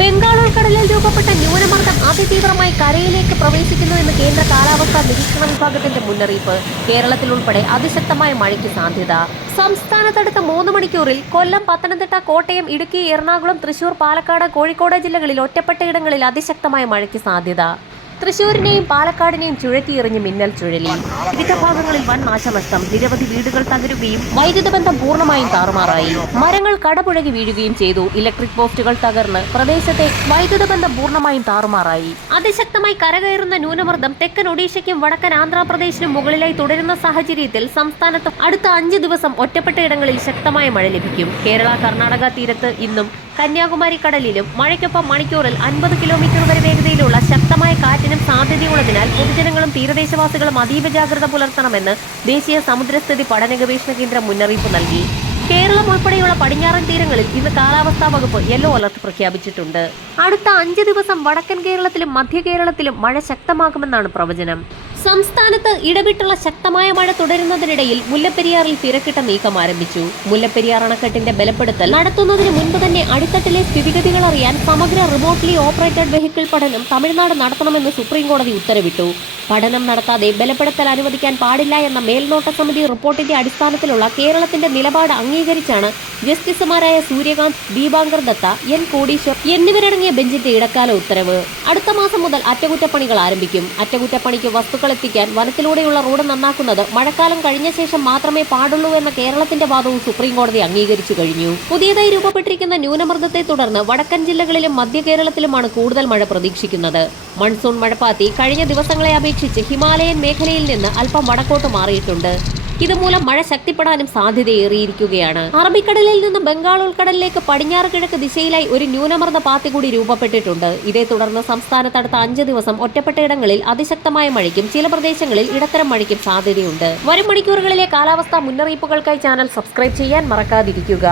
ബംഗാൾ ഉൾക്കടലിൽ രൂപപ്പെട്ട ന്യൂനമർദ്ദം അതിതീവ്രമായി കരയിലേക്ക് പ്രവേശിക്കുന്നുവെന്ന് കേന്ദ്ര കാലാവസ്ഥാ നിരീക്ഷണ വിഭാഗത്തിന്റെ മുന്നറിയിപ്പ്. കേരളത്തിൽ ഉൾപ്പെടെ അതിശക്തമായ മഴയ്ക്ക് സാധ്യത. സംസ്ഥാനത്തടുത്ത 3 മണിക്കൂറിൽ കൊല്ലം, പത്തനംതിട്ട, കോട്ടയം, ഇടുക്കി, എറണാകുളം, തൃശൂർ, പാലക്കാട്, കോഴിക്കോട് ജില്ലകളിൽ ഒറ്റപ്പെട്ടയിടങ്ങളിൽ അതിശക്തമായ മഴയ്ക്ക് സാധ്യത. തൃശൂരിനെയും പാലക്കാടിനെയും ചുഴറ്റിയെറിഞ്ഞ് മിന്നൽ ചുഴലി. വിവിധ ഭാഗങ്ങളിൽ വൻ നാശനഷ്ടം. നിരവധി വീടുകൾ തകരുകയും വൈദ്യുത ബന്ധം പൂർണ്ണമായും താറുമാറായി. മരങ്ങൾ കടപുഴകി വീഴുകയും ചെയ്തു. ഇലക്ട്രിക് പോസ്റ്റുകൾ തകർന്ന് പ്രദേശത്തെ വൈദ്യുത ബന്ധം പൂർണ്ണമായും താറുമാറായി. അതിശക്തമായി കരകയറുന്ന ന്യൂനമർദ്ദം തെക്കൻ ഒഡീഷയ്ക്കും വടക്കൻ ആന്ധ്രാപ്രദേശിനും മുകളിലായി തുടരുന്ന സാഹചര്യത്തിൽ സംസ്ഥാനത്ത് അടുത്ത 5 ദിവസം ഒറ്റപ്പെട്ട ഇടങ്ങളിൽ ശക്തമായ മഴ ലഭിക്കും. കേരള, കർണാടക തീരത്ത് ഇന്നും കന്യാകുമാരി കടലിലും മഴയ്ക്കൊപ്പം മണിക്കൂറിൽ 50 കിലോമീറ്റർ വരെ വേഗതയിലുള്ള ശക്തമായ കാറ്റിനും സാധ്യതയുള്ളതിനാൽ പൊതുജനങ്ങളും തീരദേശവാസികളും അതീവ ജാഗ്രത പുലർത്തണമെന്ന് ദേശീയ സമുദ്രസ്ഥിതി പഠന ഗവേഷണ കേന്ദ്രം മുന്നറിയിപ്പ് നൽകി. കേരളം ഉൾപ്പെടെയുള്ള പടിഞ്ഞാറൻ തീരങ്ങളിൽ ഇന്ന് കാലാവസ്ഥാ വകുപ്പ് യെല്ലോ അലർട്ട് പ്രഖ്യാപിച്ചിട്ടുണ്ട്. അടുത്ത 5 ദിവസം വടക്കൻ കേരളത്തിലും മധ്യ കേരളത്തിലും മഴ ശക്തമാകുമെന്നാണ് പ്രവചനം. സംസ്ഥാനത്ത് ഇടവിട്ടുള്ള ശക്തമായ മഴ തുടരുന്നതിനിടയിൽ മുല്ലപ്പെരിയാറിൽ തിരക്കിട്ട നീക്കം ആരംഭിച്ചു. മുല്ലപ്പെരിയാർ അണക്കെട്ടിന്റെ ബലപ്പെടുത്തൽ നടത്തുന്നതിന് മുൻപ് തന്നെ അടിത്തട്ടിലെ സ്ഥിതിഗതികൾ അറിയാൻ സമഗ്ര റിമോട്ട്ലി ഓപ്പറേറ്റഡ് വെഹിക്കിൾ പഠനം തമിഴ്നാട് നടത്തണമെന്ന് സുപ്രീംകോടതി ഉത്തരവിട്ടു. പഠനം നടത്താതെ ബലപ്പെടുത്തൽ അനുവദിക്കാൻ പാടില്ല എന്ന മേൽനോട്ട സമിതി റിപ്പോർട്ടിന്റെ അടിസ്ഥാനത്തിലുള്ള കേരളത്തിന്റെ നിലപാട് അംഗീകരിച്ചാണ് ജസ്റ്റിസുമാരായ സൂര്യകാന്ത്, ദീപാങ്കർ ദത്ത, എൻ കോടീശ്വർ എന്നിവരടങ്ങിയ ബെഞ്ചിന്റെ ഇടക്കാല ഉത്തരവ്. അടുത്ത മാസം മുതൽ അറ്റകുറ്റപ്പണികൾ ആരംഭിക്കും. അറ്റകുറ്റപ്പണിക്ക് വസ്തുക്കൾ എത്തിക്കാൻ വനത്തിലൂടെയുള്ള റോഡ് നന്നാക്കുന്നത് മഴക്കാലം കഴിഞ്ഞ ശേഷം മാത്രമേ പാടുള്ളൂ എന്ന കേരളത്തിന്റെ വാദവും സുപ്രീംകോടതി അംഗീകരിച്ചു കഴിഞ്ഞു. പുതിയതായി രൂപപ്പെട്ടിരിക്കുന്ന ന്യൂനമർദ്ദത്തെ തുടർന്ന് വടക്കൻ ജില്ലകളിലും മധ്യ കേരളത്തിലുമാണ് കൂടുതൽ മഴ പ്രതീക്ഷിക്കുന്നത്. മൺസൂൺ മഴപ്പാത്തി കഴിഞ്ഞ ദിവസങ്ങളെ അപേക്ഷിച്ച് ഹിമാലയൻ മേഖലയിൽ നിന്ന് അല്പം വടക്കോട്ട് മാറിയിട്ടുണ്ട്. ഇതുമൂലം മഴ ശക്തിപ്പെടാനും സാധ്യതയേറിയിരിക്കുകയാണ്. അറബിക്കടലിൽ നിന്ന് ബംഗാൾ ഉൾക്കടലിലേക്ക് പടിഞ്ഞാറ് കിഴക്ക് ദിശയിലായി ഒരു ന്യൂനമർദ്ദ പാത്തി കൂടി രൂപപ്പെട്ടിട്ടുണ്ട്. ഇതേ തുടർന്ന് സംസ്ഥാനത്ത് അടുത്ത 5 ദിവസം ഒറ്റപ്പെട്ടയിടങ്ങളിൽ അതിശക്തമായ മഴയ്ക്കും ചില പ്രദേശങ്ങളിൽ ഇടത്തരം മഴയ്ക്കും സാധ്യതയുണ്ട്. വരും മണിക്കൂറുകളിലെ കാലാവസ്ഥാ മുന്നറിയിപ്പുകൾക്കായി ചാനൽ സബ്സ്ക്രൈബ് ചെയ്യാൻ മറക്കാതിരിക്കുക.